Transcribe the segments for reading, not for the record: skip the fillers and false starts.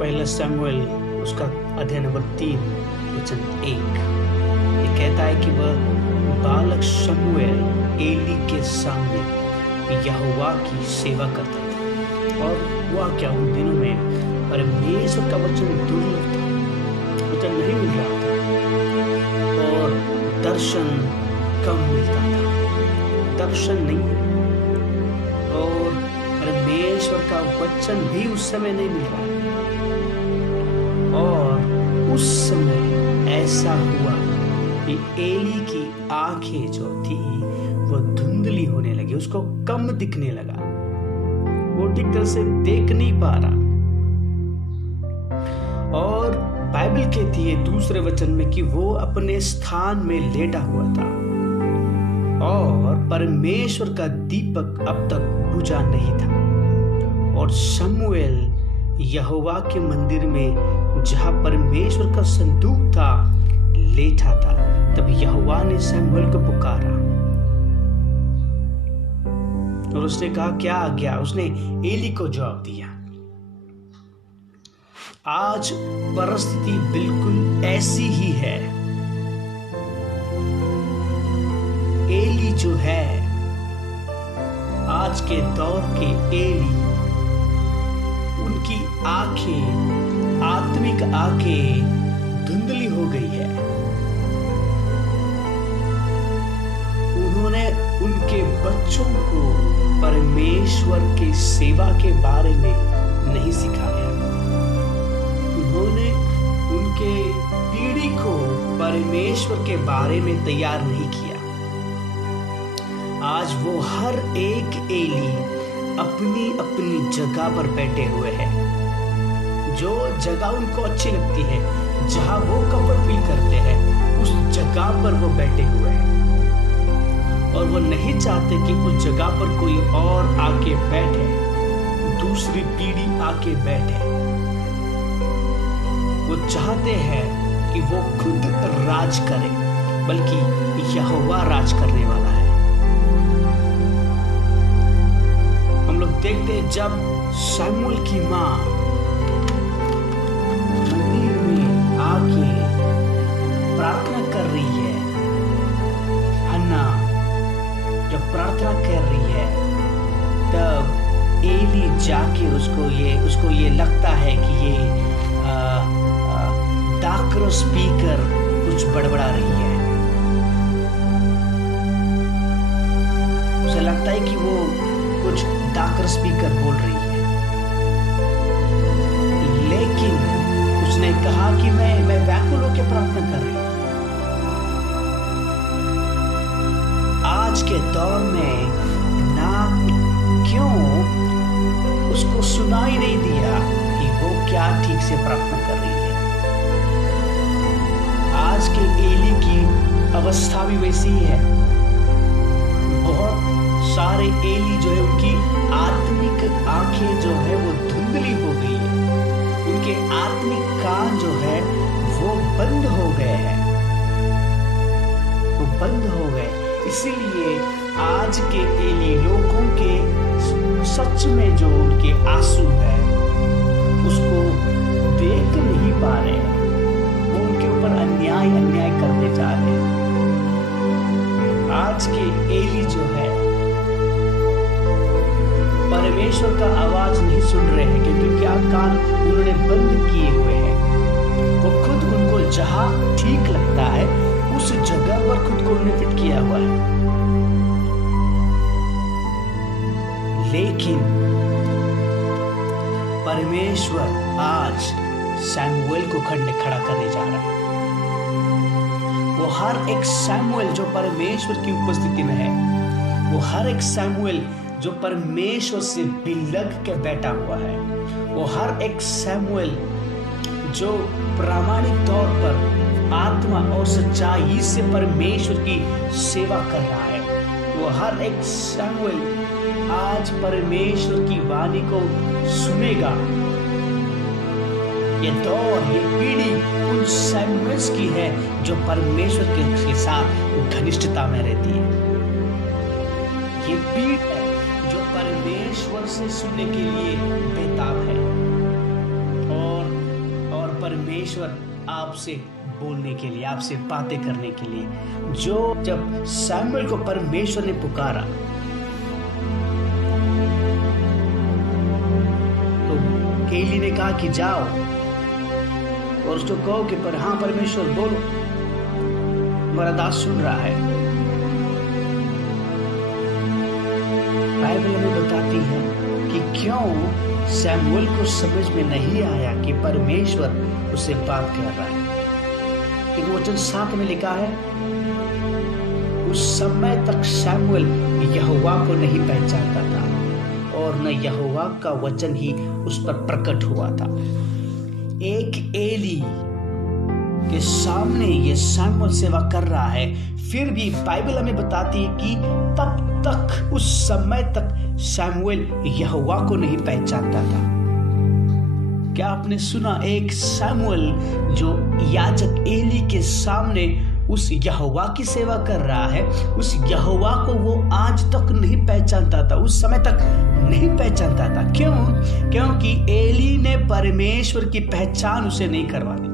पहला शमूएल उसका अध्याय नंबर 3 वचन 1 ये कहता है कि वह बालक शमूएल एली के सामने यहोवा की सेवा करता था। और हुआ क्या, उन दिनों में परमेश्वर का वचन दुर्लभ था, वचन नहीं मिल रहा था और दर्शन कम मिलता था, दर्शन नहीं और परमेश्वर का वचन भी उस समय नहीं मिल रहा है। और उस समय ऐसा हुआ कि एली की आंखें जो थी वो धुंधली होने लगी, उसको कम दिखने लगा, वो ठीक तरह से देख नहीं पा रहा। और बाइबल कहती है दूसरे वचन में कि वो अपने स्थान में लेटा हुआ था और परमेश्वर का दीपक अब तक बुझा नहीं था। और शमूएल यहोवा के मंदिर में जहां परमेश्वर का संदूक था लेटा था। तब यहोवा ने शमूएल को पुकारा और उसने कहा क्या आज्ञा। उसने एली को जवाब दिया। आज परिस्थिति बिल्कुल ऐसी ही है। एली जो है, आज के दौर के एली, उनकी आंखें, आत्मिक आंखें धुंधली हो गई है। उन्होंने उनके बच्चों को परमेश्वर के सेवा के बारे में नहीं सिखाया। उन्होंने उनके पीढ़ी को परमेश्वर के बारे में तैयार नहीं किया। आज वो हर एक एली अपनी अपनी जगह पर बैठे हुए हैं। जो जगह उनको अच्छी लगती है, जहां वो कंफर्ट फील करते हैं, उस जगह पर वो बैठे हुए हैं और वो नहीं चाहते कि उस जगह पर कोई और आके बैठे, दूसरी पीढ़ी आके बैठे। वो चाहते हैं कि वो खुद राज करे, बल्कि यहोवा राज करने वाला है। हम लोग देखते हैं जब शमूएल की माँ मंदिर में आके प्रार्थना कर रही है, हन्ना जब प्रार्थना कर रही है, तब एली जाके उसको ये लगता है कि ये डाकर स्पीकर कुछ बड़बड़ा रही है। उसे लगता है कि वो कुछ डाकर स्पीकर बोल रही है, लेकिन उसने कहा कि मैं व्याकुल होकर प्रार्थना कर रही हूं। आज के दौर में ना क्यों उसको सुनाई नहीं दिया कि वो क्या ठीक से प्रार्थना कर रही है। आज के एली की अवस्था भी वैसी ही है। बहुत सारे एली जो है, उनकी आत्मिक आंखें जो है वो धुंधली हो गई है, उनके आत्मिक कान जो है वो बंद हो गए हैं, वो बंद हो गए। इसीलिए आज के एली लोगों के सच में जो उनके आंसू है उसको देख नहीं पा रहे, वो उनके ऊपर अन्याय करते जा रहे हैं। आज के एली जो है परमेश्वर का आवाज नहीं सुन रहे हैं, क्योंकि उनके कान उन्होंने बंद किए हुए हैं। वो खुद उनको जहां ठीक लगता है उस जगह पर खुद को उन्होंने फिट किया हुआ है। लेकिन परमेश्वर आज शमूएल को खड़ा करने जा रहा है। वो हर एक शमूएल जो परमेश्वर की उपस्थिति में है, वो हर एक शमूएल जो परमेश्वर से बिलग के बैठा हुआ है, वो हर एक शमूएल जो प्रामाणिक तौर पर आत्मा और सच्चाई से परमेश्वर की सेवा कर रहा है, वो हर एक शमूएल आज परमेश्वर की वाणी को सुनेगा। ये दौर, ये पीढ़ी उन शमूएल्स की है जो परमेश्वर के साथ घनिष्ठता में रहती है। ये पीढ़ी है जो परमेश्वर से सुनने के लिए बेताब है और परमेश्वर आपसे बोलने के लिए, आपसे बातें करने के लिए। जो जब शमूएल को परमेश्वर ने पुकारा तो एली ने कहा कि जाओ और उसको कहो कि हाँ परमेश्वर बोलो, तुम्हारा दास सुन रहा है। बाइबल हमें बताती है कि क्यों शमूएल को समझ में नहीं आया कि परमेश्वर उससे बात कर रहा है। क्योंकि वचन 7 में लिखा है, उस समय तक शमूएल यहोवा को नहीं पहचानता था और न यहोवा का वचन ही उस पर प्रकट हुआ था। एक एली के सामने ये शमूएल सेवा कर रहा है, फिर भी बाइबल हमें बताती है कि तब तक, उस समय तक शमूएल यहोवा को नहीं पहचानता था। क्या आपने सुना, एक शमूएल जो याजक एली के सामने उस यहोवा की सेवा कर रहा है, उस यहोवा को वो आज तक नहीं पहचानता था, उस समय तक नहीं पहचानता था। क्यों? क्योंकि एली ने परमेश्वर की पहचान उसे नहीं करवा दी,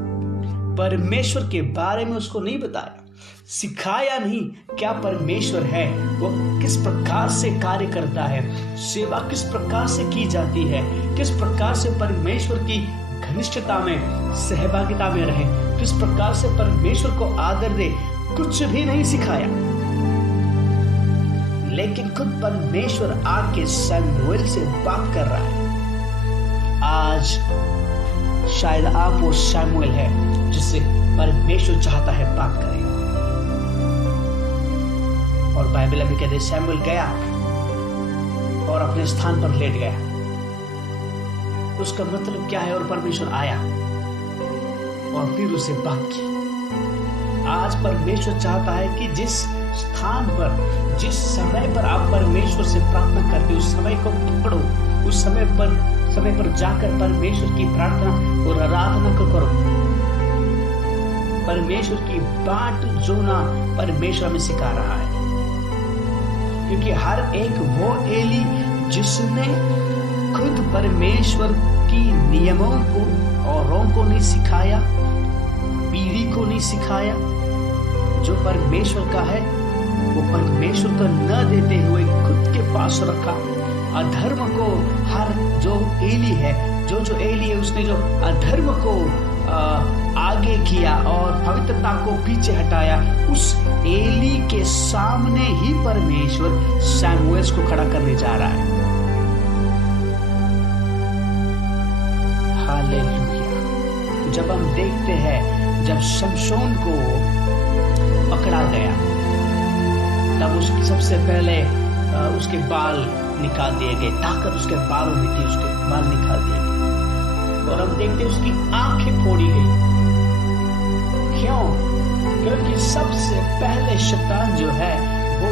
परमेश्वर के बारे में उसको नहीं बताया, सिखाया नहीं क्या परमेश्वर है, वो किस प्रकार से कार्य करता है, सेवा किस प्रकार से की जाती है, किस प्रकार से परमेश्वर की घनिष्ठता में, सहभागिता में रहे, किस प्रकार से परमेश्वर को आदर दे, कुछ भी नहीं सिखाया। लेकिन खुद परमेश्वर आके शमूएल से बात कर रहा है। आज शायद आप वो शमूएल है जिससे परमेश्वर चाहता है बात करें। और बाइबल में कहते शमूएल गया और अपने स्थान पर लेट गया। उसका मतलब क्या है? और परमेश्वर आया और फिर उसे बात की। आज परमेश्वर चाहता है कि जिस स्थान पर, जिस समय पर आप परमेश्वर से प्रार्थना करते हो, उस समय को पकड़ो, उस समय पर जाकर परमेश्वर की प्रार्थना और आराधना को करो। परमेश्वर की बाट जोना परमेश्वर हमें सिखा रहा है, क्योंकि हर एक वो एली जिसने खुद परमेश्वर की नियमों को औरों को नहीं सिखाया, पीढ़ी को नहीं सिखाया, जो परमेश्वर का है वो परमेश्वर को न देते हुए खुद के पास रखा। अधर्म को, हर जो एली है, जो एली है, उसने जो अधर्म को आगे किया और पवित्रता को पीछे हटाया, उस एली के सामने ही परमेश्वर शमूएल को खड़ा करने जा रहा है। हालेलुया। जब हम देखते हैं जब शमशोन को पकड़ा गया, तब उसकी सबसे पहले उसके बाल निकाल दिए गए, ताकत उसके बालों में थी, उसके बाल निकाल दिए गए। और हम देखते हैं उसकी आंखें फोड़ी गई। क्यों? क्योंकि सबसे पहले शैतान जो है वो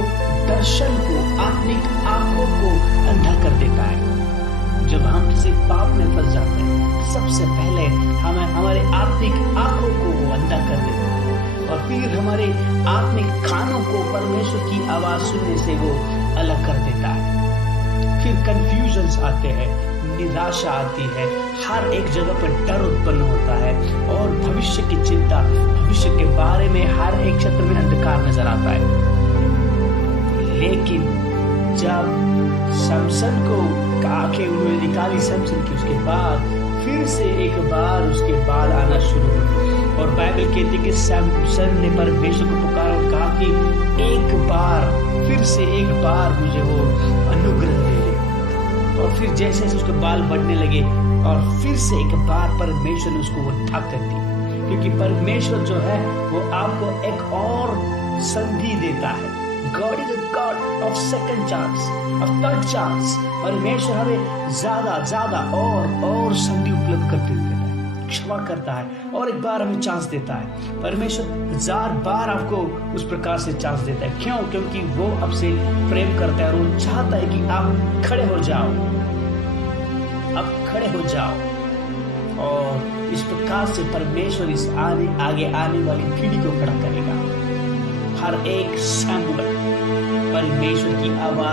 दर्शन को, आत्मिक आंखों को अंधा कर देता है। जब हम किसी पाप में फंस जाते हैं, सबसे पहले हमारे आत्मिक आंखों को वो अंधा कर देता है और फिर हमारे आत्मिक कानों को परमेश्वर की आवाज सुनने से वो अलग कर देता है। फिर कंफ्यूजन्स आते हैं, निराशा आती है, हर एक जगह पर डर उत्पन्न होता है और भविष्य की चिंता, भविष्य के बारे में हर एक क्षेत्र में अंधकार नजर आता है। लेकिन जब शमसन को आंखें उन्होंने निकाली शमसन की, उसके बाद फिर से एक बार उसके बाल आना शुरू हुए और बाइबल कहती है कि शमसन ने परमेश्वर को पुकारा और कहा कि एक बार, फिर से एक बार मुझे वो अनुग्रह दे दे। और फिर जैसे जैसे उसके बाल बढ़ने लगे और फिर से एक बार परमेश्वर ने उसको वो ताकत दी, क्योंकि परमेश्वर जो है वो आपको एक और संधि देता है। God is a God of second chance, of third chance। परमेश्वर हमें ज्यादा और संधि उपलब्ध कर देता है, क्षमा करता है और एक बार हमें चांस देता है। परमेश्वर 1000 बार आपको उस प्रकार से चांस देता है। क्यों? क्योंकि वो आपसे प्रेम करता है और वो चाहता है कि आप खड़े हो जाओ, अब खड़े हो जाओ। और इस प्रकार से परमेश्वर इस आगे आने वाली पीढ़ी को खड़ा करेगा। हर एक शमूएल परमेश्वर की आवाज